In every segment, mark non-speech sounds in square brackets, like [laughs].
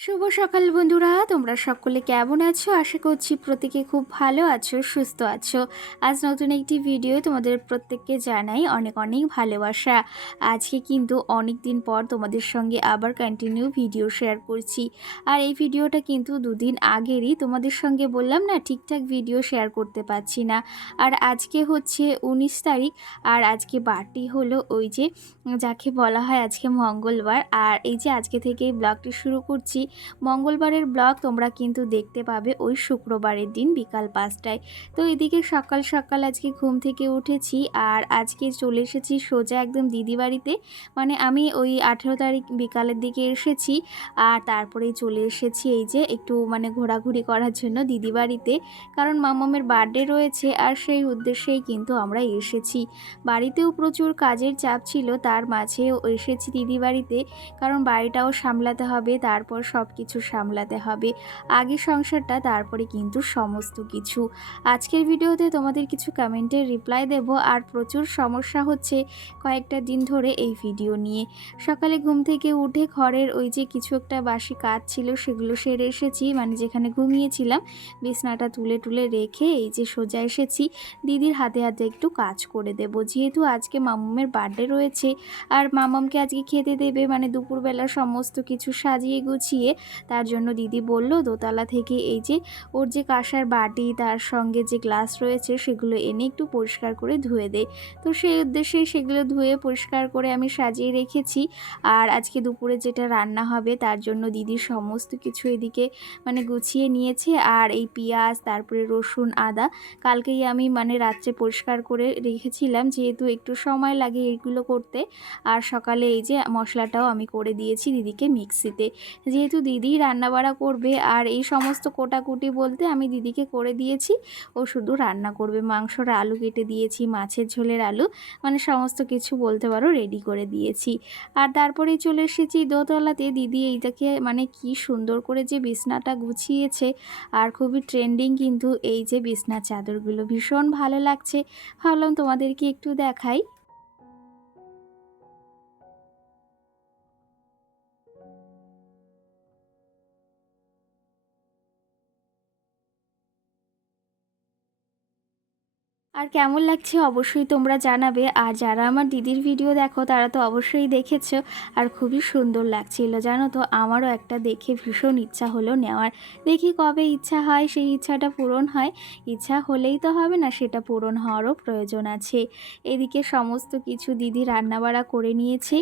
শুভ সকাল বন্ধুরা, তোমরা সকলে কেমন আছো? আশা করছি প্রত্যেকে খুব ভালো আছো, সুস্থ আছো। আজ নতুন একটি ভিডিও তোমাদের প্রত্যেককে জানাই অনেক অনেক ভালোবাসা। আজকে কিন্তু অনেক দিন পর তোমাদের সঙ্গে আবার কন্টিনিউ ভিডিও শেয়ার করছি। আর এই ভিডিওটা কিন্তু দুদিন আগেরই তোমাদের সঙ্গে বললাম না, ঠিকঠাক ভিডিও শেয়ার করতে পারছি না। আর আজকে হচ্ছে উনিশ তারিখ, আর আজকে বারটি হলো ওই যে, যাকে বলা হয় আজকে মঙ্গলবার। আর এই যে আজকে থেকে ব্লগটি শুরু করছি মঙ্গলবারের ব্লগ তোমরা কিন্তু দেখতে পাবে ওই শুক্রবারের দিন বিকাল পাঁচটায়। তো এদিকে সকাল সকাল আজকে ঘুম থেকে উঠেছি আর আজকে চলে এসেছি সোজা একদম দিদি বাড়িতে। মানে আমি ওই আঠেরো তারিখ বিকালের দিকে এসেছি আর তারপরেই চলে এসেছি এই যে একটু মানে ঘোরাঘুরি করার জন্য দিদি বাড়িতে। কারণ মামামের বার্থডে রয়েছে আর সেই উদ্দেশ্যেই কিন্তু আমরা এসেছি। বাড়িতেও প্রচুর কাজের চাপ ছিল, তার মাঝেও এসেছি দিদি বাড়িতে। কারণ বাড়িটাও সামলাতে হবে, তারপর সব কিছু সামলাতে হবে। আগে সংসারটা, তারপরে কিন্তু সমস্ত কিছু। আজকের ভিডিওতে তোমাদের কিছু কমেন্টের রিপ্লাই দেব। আর প্রচুর সমস্যা হচ্ছে কয়েকটা দিন ধরে এই ভিডিও নিয়ে। সকালে ঘুম থেকে উঠে ঘরের ওই যে কিছু একটা বাসি কাজ ছিল, সেগুলো সেরে এসেছি। মানে যেখানে ঘুমিয়েছিলাম, বিছনাটা তুলে তুলে রেখে এই যে সোজা এসেছি। দিদির হাতে হাতে একটু কাজ করে দেব। যেহেতু আজকে মামুমের বার্থডে রয়েছে, আর মামামকে আজকে খেতে দেবে। মানে দুপুরবেলা সমস্ত কিছু সাজিয়ে গুছিয়ে তার জন্য দিদি বলল, দোতলা থেকে এই যে ওর যে কাঁসার বাটি, তার সঙ্গে যে গ্লাস রয়েছে, সেগুলো এনে একটু পরিষ্কার করে ধুয়ে দেয় তো সেই উদ্দেশ্যে সেগুলো ধুয়ে পরিষ্কার করে আমি সাজিয়ে রেখেছি। আর আজকে দুপুরে যেটা রান্না হবে, তার জন্য দিদি সমস্ত কিছু এদিকে মানে গুছিয়ে নিয়েছে। আর এই পেঁয়াজ, তারপরে রসুন, আদা, কালকেই আমি মানে রাত্রে পরিষ্কার করে রেখেছিলাম, যেহেতু একটু সময় লাগে এইগুলো করতে। আর সকালে এই যে মশলাটাও আমি করে দিয়েছি দিদিকে মিক্সিতে। যেহেতু দিদি রান্নাবাড়া করবে। আর এই সমস্ত কোটাকুটি বলতে আমি দিদিকে করে দিয়েছি। ও শুধু রান্না করবে। মাংসর আলু কেটে দিয়েছি, মাছের ঝোলের আলু মানে সমস্ত কিছু বলতে পারো রেডি করে দিয়েছি। আর তারপরে চলে এসেছি দোতলাতে। দিদি এইটাকে মানে কি সুন্দর করে যে বিছনাটা গুছিয়েছে। আর খুবই ট্রেন্ডিং কিন্তু এই যে বিছনা চাদরগুলো। ভীষণ ভালো লাগছে। ভাবলাম তোমাদেরকে একটু দেখাই। আর কেমন লাগছে অবশ্যই তোমরা জানাবে। আর যারা আমার দিদির ভিডিও দেখো, তারা তো অবশ্যই দেখেছ। আর খুবই সুন্দর লাগছিল, জানো তো? আমারও একটা দেখে ভীষণ ইচ্ছা হলো নেওয়ার। দেখি কবে ইচ্ছা হয়, সেই ইচ্ছাটা পূরণ হয়। ইচ্ছা হলেই তো হবে না, সেটা পূরণ হওয়ারও প্রয়োজন আছে। এদিকে সমস্ত কিছু দিদি রান্নাবাড়া করে নিয়েছে।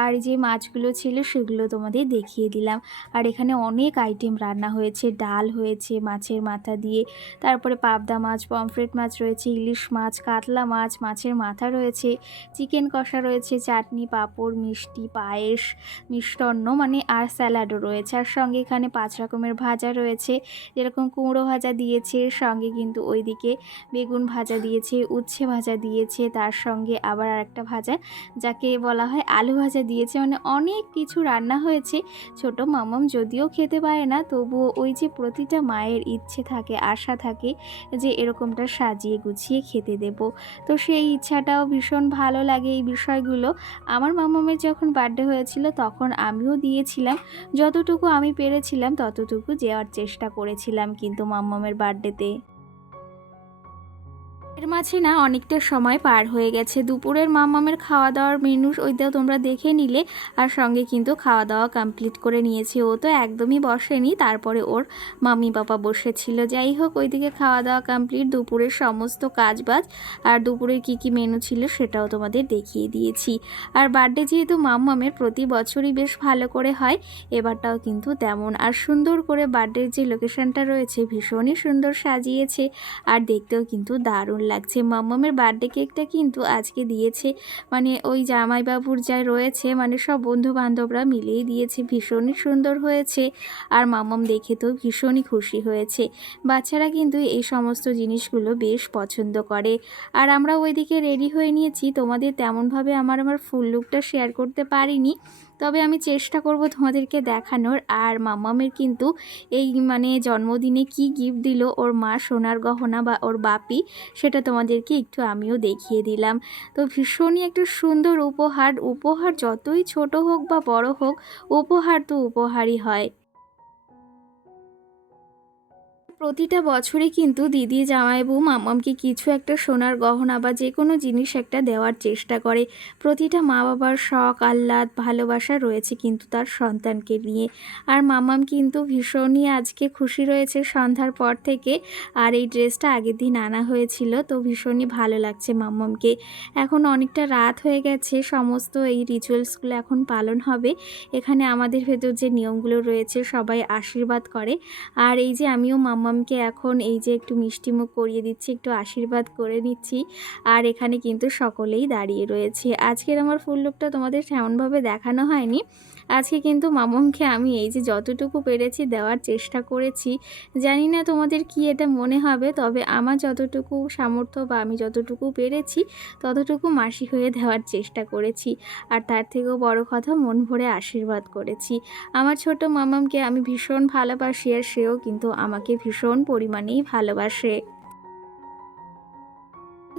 আর যে মাছগুলো ছিল, সেগুলো তোমাদের দেখিয়ে দিলাম। আর এখানে অনেক আইটেম রান্না হয়েছে, ডাল হয়েছে মাছের মাথা দিয়ে। তারপরে পাবদা মাছ, পমফ্রেট মাছ রয়েছে, ইলিশ মাছ, কাতলা মাছ, মাছের মাথা রয়েছে, চিকেন কষা রয়েছে, চাটনি, পাঁপড়, মিষ্টি, পায়েস, মিষ্টান্ন মানে আর স্যালাডও রয়েছে। আর সঙ্গে এখানে পাঁচ রকমের ভাজা রয়েছে, যেরকম কুমড়ো ভাজা দিয়েছে, সঙ্গে কিন্তু ওইদিকে বেগুন ভাজা দিয়েছে, উচ্ছে ভাজা দিয়েছে, তার সঙ্গে আবার আরেকটা ভাজা, যাকে বলা হয় আলু ভাজা দিয়েছে। মানে অনেক কিছু রান্না হয়েছে, ছোট মামাম যদিও খেতে পারে না, তবুও ওই যে প্রতিটা মায়ের ইচ্ছে থাকে, আশা থাকে যে এরকমটা সাজিয়ে গুছিয়ে খেতে দেব। তো সেই ইচ্ছাটাও ভীষণ ভালো লাগে এই বিষয়গুলো। আমার মামামের যখন বার্থডে হয়েছিল তখন আমিও দিয়েছিলাম। যতটুকু আমি পেরেছিলাম ততটুকু দেওয়ার চেষ্টা করেছিলাম কিন্তু মাম্মামের বার্থডেতে এর মাঝে না অনেকটা সময় পার হয়ে গেছে। দুপুরের মামামের খাওয়া দাওয়ার মেনু ওইটা তোমরা দেখে নিলে আর সঙ্গে কিন্তু খাওয়া দাওয়া কমপ্লিট করে নিয়েছে। ও তো একদমই বসেনি, তারপরে ওর মামি বাবা বসেছিল। যাই হোক, ওইদিকে খাওয়া দাওয়া কমপ্লিট দুপুরের সমস্ত কাজ বাজ আর দুপুরের কি কি মেনু ছিল সেটাও তোমাদের দেখিয়ে দিয়েছি। আর বার্থডে যেহেতু মাম্মামের প্রতি বছরই বেশ ভালো করে হয়, এবারটাও কিন্তু তেমন। আর সুন্দর করে বার্থডের যে লোকেশনটা রয়েছে, ভীষণই সুন্দর সাজিয়েছে আর দেখতেও কিন্তু দারুণ লাগছে। মাম্মামের বার্থডে কেকটা কিন্তু আজকে দিয়েছে। মানে ওই জামাইবাবুর যা রয়েছে মানে সব বন্ধু বান্ধবরা মিলিয়ে দিয়েছে। ভীষণই সুন্দর হয়েছে। আর মাম্মাম দেখে তো ভীষণই খুশি হয়েছে। বাচ্চারা কিন্তু এই সমস্ত জিনিসগুলো বেশ পছন্দ করে। আর আমরা ওইদিকে রেডি হয়ে নিয়েছি। তোমাদের তেমনভাবে আমার আমার ফুল লুকটা শেয়ার করতে পারিনি। তবে আমি চেষ্টা করব তোমাদেরকে দেখানোর। আর মাম্মামের কিন্তু এই মানে জন্মদিনে কি গিফট দিল? ওর মা সোনার গহনা বা ওর বাপি সেটা তোমাদেরকে একটু আমিও দেখিয়ে দিলাম। তো ভীষণই একটা সুন্দর উপহার। উপহার যতই ছোট হোক বা বড় হোক, উপহার তো উপহারই হয়। প্রতিটা বছরে কিন্তু দিদি জামাইবু মাম্মামকে কিছু একটা সোনার গহনা বা যে কোনো জিনিস একটা দেওয়ার চেষ্টা করে। প্রতিটা মা বাবার শখ, আহ্লাদ, ভালোবাসা রয়েছে কিন্তু তার সন্তানকে নিয়ে। আর মাম্মাম কিন্তু ভীষণই আজকে খুশি রয়েছে সন্ধ্যার পর থেকে। আর এই ড্রেসটা আগের দিন আনা হয়েছিল, তো ভীষণই ভালো লাগছে মাম্মামকে এখন অনেকটা রাত হয়ে গেছে, সমস্ত এই রিচুয়ালসগুলো এখন পালন হবে। এখানে আমাদের ভেতর যে নিয়মগুলো রয়েছে, সবাই আশীর্বাদ করে। আর এই যে আমিও মাম্মামকে এখন এই যে একটু মিষ্টিমুখ করিয়ে দিচ্ছি, একটু আশীর্বাদ করে নিচ্ছি। আর এখানে কিন্তু সকলেই দাঁড়িয়ে রয়েছে। আজকের আমার ফুল লুকটা তোমাদের তেমনভাবে দেখানো হয়নি। আজকে কিন্তু মামমকে আমি এই যে যতটুকু পেরেছি দেওয়ার চেষ্টা করেছি, জানি না তোমাদের কি এটা মনে হবে, তবে আমার যতটুকু সামর্থ্য বা আমি যতটুকু পেরেছি, ততটুকু মাসি হয়ে দেওয়ার চেষ্টা করেছি। আর তার থেকেও বড় কথা, মন ভরে আশীর্বাদ করেছি। আমার ছোট মামামকে আমি ভীষণ ভালোবাসি আর সেও কিন্তু আমাকে ভীষণ পরিমাণেই ভালোবাসে।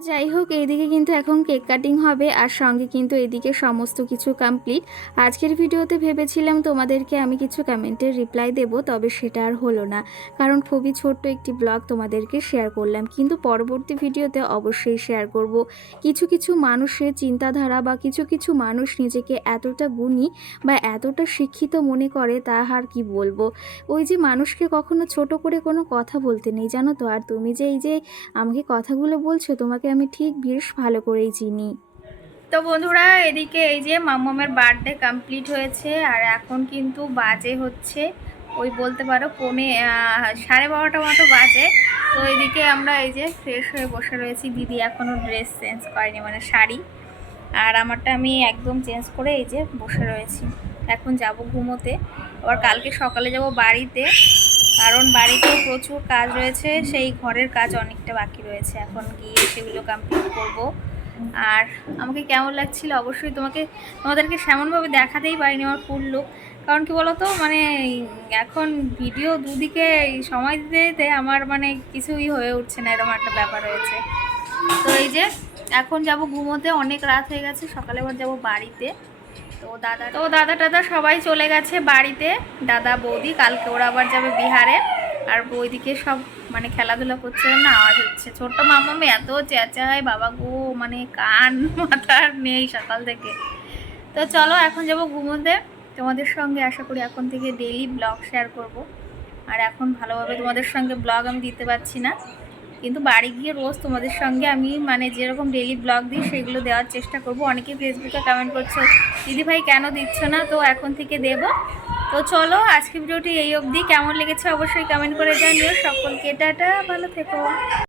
যাই হোক এইদিকে কিন্তু এখন কেক কাটিং হবে আর সঙ্গে কিন্তু এদিকে সমস্ত কিছু কমপ্লিট আজকের ভিডিওতে ভেবেছিলাম তোমাদেরকে আমি কিছু কমেন্টের রিপ্লাই দেব, তবে সেটা আর হলো না। কারণ খুবই ছোট্ট একটি ব্লগ তোমাদেরকে শেয়ার করলাম। কিন্তু পরবর্তী ভিডিওতে অবশ্যই শেয়ার করব। কিছু কিছু মানুষের চিন্তাধারা বা কিছু কিছু মানুষ নিজেকে এতটা গুণী বা এতটা শিক্ষিত মনে করে, তা আর কি বলব? ওই যে মানুষকে কখনো ছোট করে কোনো কথা বলতে নেই, জানো তো? আর তুমি যে এই যে আমাকে কথাগুলো বলছো, তোমাকে আমি ঠিক বেশ ভালো করেই চিনি। তো বন্ধুরা, এদিকে এই যে মাম্মামের বার্থডে কমপ্লিট হয়েছে, আর এখন কিন্তু বাজে হচ্ছে, ওই বলতে পারো পনে সাড়ে বারোটা মতো বাজে। তো এদিকে আমরা এই যে ফ্রেশ হয়ে বসে রয়েছি। দিদি এখনও ড্রেস চেঞ্জ করেনি মানে শাড়ি। আর আমারটা আমি একদম চেঞ্জ করে এই যে বসে রয়েছি। এখন যাব ঘুমোতে। আবার কালকে সকালে যাব বাড়িতে। কারণ বাড়িতেও প্রচুর কাজ রয়েছে, সেই ঘরের কাজ অনেকটা বাকি রয়েছে। এখন গিয়ে সেগুলো কমপ্লিট করব। আর আমাকে কেমন লাগছিল? অবশ্যই তোমাকে, তোমাদেরকে সেমনভাবে দেখাতেই পারিনি আমার ফুল লুক কারণ কি বলতো? মানে এখন ভিডিও দুদিকে সময় দিতে দিতে আমার মানে কিছুই হয়ে উঠছে না, এরকম একটা ব্যাপার হয়েছে। তো এই যে, এখন যাব ঘুমোতে, অনেক রাত হয়ে গেছে, সকালে আবার যাব বাড়িতে। তো দাদা তো দাদা টাদা সবাই চলে গেছে বাড়িতে। দাদা বৌদি, কালকে ওরা আবার যাবে বিহারে। আর বৌদিকে সব মানে খেলাধুলা করছে না, আওয়াজ হচ্ছে। ছোট্ট মামামে এত চেঁচায়, বাবা গো মানে কান [laughs] মাথার নেই সকাল থেকে। তো চলো, এখন যাব ঘুমোতে। তোমাদের সঙ্গে আশা করি এখন থেকে ডেইলি ব্লগ শেয়ার করব। আর এখন ভালোভাবে তোমাদের সঙ্গে ব্লগ আমি দিতে পারছি না। কিন্তু বাড়ি গিয়ে রোজ তোমাদের সঙ্গে আমি মানে যেরকম ডেলি ব্লগ দিই, সেগুলো দেওয়ার চেষ্টা করব। অনেকেই ফেসবুকে কমেন্ট করছ, দিদি ভাই কেন দিচ্ছ না? তো এখন থেকে দেব। তো চলো আজকে ভিডিওটি এই অবধি। কেমন লেগেছে অবশ্যই কমেন্ট করে জানিও। সকলকে টাটা, ভালো থেকো।